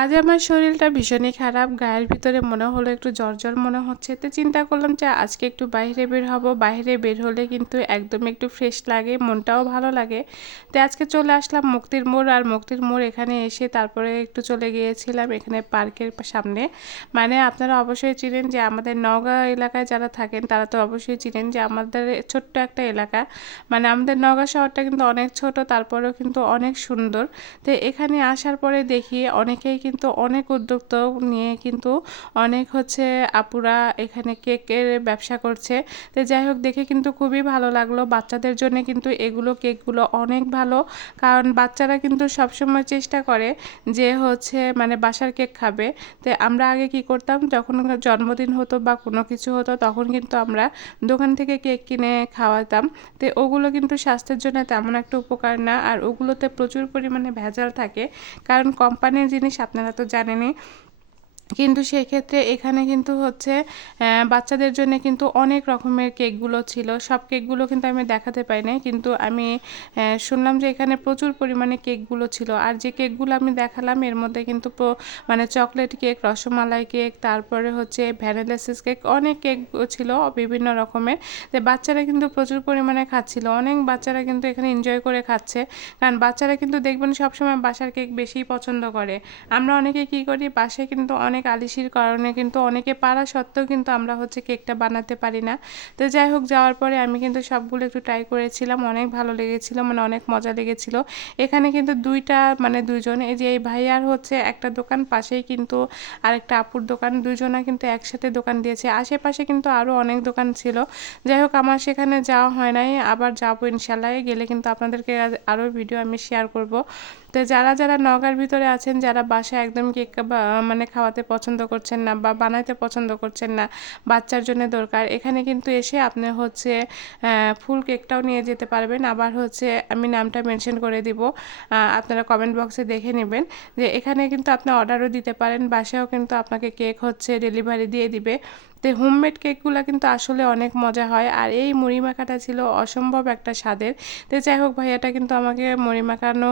আজ আমার শরীরটা ভীষণই খারাপ, গায়ের ভিতরে মনে হলো একটু জ্বর মনে হচ্ছে। তো চিন্তা করলাম যে আজকে একটু বাইরে বের হব, বাইরে বের হলে কিন্তু একদম একটু ফ্রেশ লাগে, মনটাও ভালো লাগে। তো আজকে চলে আসলাম মুক্তির মোড়, আর মুক্তির মোড় এখানে এসে তারপরে একটু চলে গিয়েছিলাম এখানে পার্কের সামনে। মানে আপনারা অবশ্যই চিনেন যে আমাদের নওগাঁ এলাকায় যারা থাকেন তারা তো অবশ্যই চিনেন যে আমাদের ছোট্ট একটা এলাকা, মানে আমাদের নওগাঁ শহরটা কিন্তু অনেক ছোট, তারপরেও কিন্তু অনেক সুন্দর। তো এখানে আসার পরে দেখি অনেকেই কিন্তু অনেক উদ্যোক্তা নিয়ে কিন্তু অনেক আপুরা এখানে কেকের ব্যবসা করছে। তো যাই হোক, দেখে কিন্তু খুবই ভালো লাগলো। বাচ্চাদের জন্য কিন্তু কেকগুলো অনেক ভালো, কারণ বাচ্চারা কিন্তু সবসময় চেষ্টা করে যে মানে বাসার কেক খাবে। তো আমরা আগে কি করতাম, যখন জন্মদিন হতো বা কোনো কিছু হতো তখন কিন্তু আমরা দোকান থেকে কেক কিনে খাওয়াতাম। তো ওগুলো কিন্তু স্বাস্থ্যের জন্য তেমন একটা উপকার না, আর ওগুলোতে প্রচুর পরিমাণে ভেজাল থাকে, কারণ কোম্পানির জিনিস আপনারা তো জানেনই। কিন্তু সেক্ষেত্রে এখানে কিন্তু বাচ্চাদের জন্য কিন্তু অনেক রকমের কেকগুলো ছিল। সব কেকগুলো কিন্তু আমি দেখাতে পাই নাই, কিন্তু আমি শুনলাম যে এখানে প্রচুর পরিমাণে কেকগুলো ছিল। আর যে কেকগুলো আমি দেখালাম এর মধ্যে কিন্তু মানে চকলেট কেক, রসমালাই কেক, তারপরে ভ্যানিলা চিজ কেক, অনেক কেক ছিল বিভিন্ন রকমের। তো বাচ্চারা কিন্তু প্রচুর পরিমাণে খাচ্ছিল, অনেক বাচ্চারা কিন্তু এখানে এনজয় করে খাচ্ছে, কারণ বাচ্চারা কিন্তু দেখবেন সবসময় বাসার কেক বেশিই পছন্দ করে। আমরা অনেকে কি করি, বাসায় কিন্তু অনেক আলিশির কারণে কিন্তু অনেকে পারা সত্ত্বেও কিন্তু আমরা কেকটা বানাতে পারি না। তো যাই হোক, যাওয়ার পরে আমি কিন্তু সবগুলো একটু ট্রাই করেছিলাম, অনেক ভালো লেগেছিল, মানে অনেক মজা লেগেছিল। এখানে কিন্তু দুইজন, এই যে এই ভাইয়ার একটা দোকান, পাশেই কিন্তু আরেকটা আপুর দোকান, দুইজনা কিন্তু একসাথে দোকান দিয়েছে। আশেপাশে কিন্তু আরও অনেক দোকান ছিল। যাই হোক, আমার সেখানে যাওয়া হয় নাই, আবার যাবো ইনশাল্লাহ। গেলে কিন্তু আপনাদেরকে আরও ভিডিও আমি শেয়ার করব। তো যারা যারা নওগাঁর ভিতরে আছেন, যারা বাসায় একদম কেক মানে খাওয়াতে পছন্দ করছেন না বা বানাইতে পছন্দ করছেন না, বাচ্চার জন্য দরকার, এখানে কিন্তু এসে আপনি ফুল কেকটাও নিয়ে যেতে পারবেন। আবার আমি নামটা মেনশন করে দিব, আপনারা কমেন্ট বক্সে দেখে নেবেন যে এখানে কিন্তু আপনি অর্ডারও দিতে পারেন, বাসায়ও কিন্তু আপনাকে কেক ডেলিভারি দিয়ে দিবে। তো হোমমেড কেকগুলো কিন্তু আসলে অনেক মজা হয়। আর এই মুড়ি মাখাটা ছিল অসম্ভব একটা স্বাদের। তো যাই হোক, ভাইয়াটা কিন্তু আমাকে মুড়ি মাখানো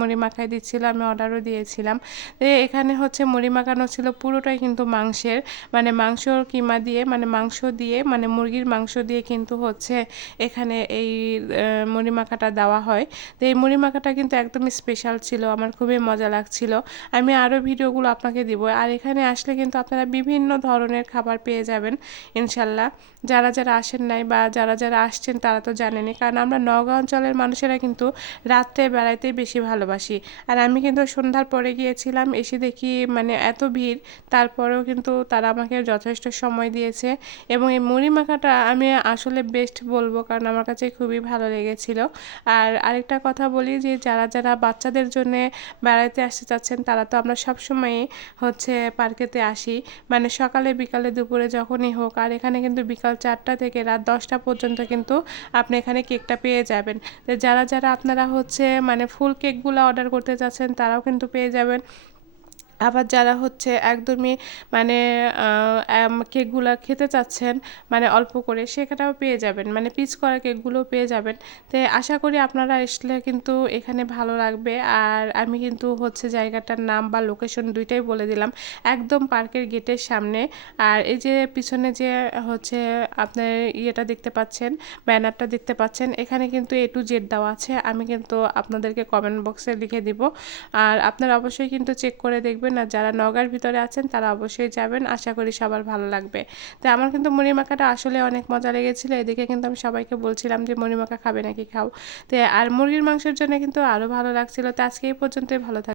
মুড়ি মাখাই দিচ্ছিল, আমি অর্ডারও দিয়েছিলাম। তো এখানে মুড়ি মাখানো ছিল পুরোটাই কিন্তু মাংসের, মানে মাংসর কিমা দিয়ে, মানে মাংস দিয়ে, মানে মুরগির মাংস দিয়ে কিন্তু এখানে এই মুড়ি মাখাটা দেওয়া হয়। তো এই মুড়ি মাখাটা কিন্তু একদম স্পেশাল ছিল, আমার খুবই মজা লাগছিল। আমি আরও ভিডিওগুলো আপনাকে দিব। আর এখানে আসলে কিন্তু আপনারা বিভিন্ন ধরনের খাবার পেয়ে যাবেন ইনশাল্লাহ। যারা যারা আসেন নাই বা যারা যারা আসছেন তারা তো জানেনই, কারণ আমরা নওগাঁ অঞ্চলের মানুষেরা কিন্তু রাত্রে বেড়াইতে বেশি ভালোবাসি। আর আমি কিন্তু সন্ধ্যার পরে গিয়েছিলাম, এসে দেখি মানে এত ভিড়, তারপরেও কিন্তু তারা আমাকে যথেষ্ট সময় দিয়েছে। এবং এই মুড়ি মাখাটা আমি আসলে বেস্ট বলবো, কারণ আমার কাছে খুবই ভালো লেগেছিল। আর আরেকটা কথা বলি, যে যারা যারা বাচ্চাদের জন্য বেড়াইতে আসতে চাচ্ছেন তারা তো আমরা সবসময়ই পার্কেতে আসি, মানে সকালে বিকালে দুপুরে যখনই হোক। আর এখানে কিন্তু বিকাল 4টা থেকে রাত 10টা পর্যন্ত কিন্তু আপনি এখানে কেকটা পেয়ে যাবেন। তো যারা যারা আপনারা মানে ফুল কেকগুলো অর্ডার করতে চাচ্ছেন তারাও কিন্তু পেয়ে যাবেন। আবার যারা একদমই মানে কেকগুলো খেতে চাচ্ছেন মানে অল্প করে, সেটাও পেয়ে যাবেন, মানে পিচ করা কেকগুলোও পেয়ে যাবেন। তো আশা করি আপনারা আসলে কিন্তু এখানে ভালো লাগবে। আর আমি কিন্তু জায়গাটার নাম বা লোকেশন দুইটাই বলে দিলাম, একদম পার্কের গেটের সামনে। আর এই যে পিছনে যে আপনার ইয়েটা দেখতে পাচ্ছেন, ব্যানারটা দেখতে পাচ্ছেন, এখানে কিন্তু A to Z দেওয়া আছে, আমি কিন্তু আপনাদেরকে কমেন্ট বক্সে লিখে দিব। আর আপনারা অবশ্যই কিন্তু চেক করে দেখবেন। আর যারা নওগাঁর ভিতরে আছেন তারা অবশ্যই যাবেন, আশা করি সবার ভালো লাগবে। তো আমার কিন্তু মুড়ি মাখাটা আসলে অনেক মজা লেগেছিলো, এদিকে কিন্তু আমি সবাইকে বলছিলাম যে মুড়ি মাখা খাবে নাকি খাও। তো আর মুরগির মাংসের জন্য কিন্তু আরও ভালো লাগছিল। তো আজকে এই পর্যন্তই, ভালো থাকবে।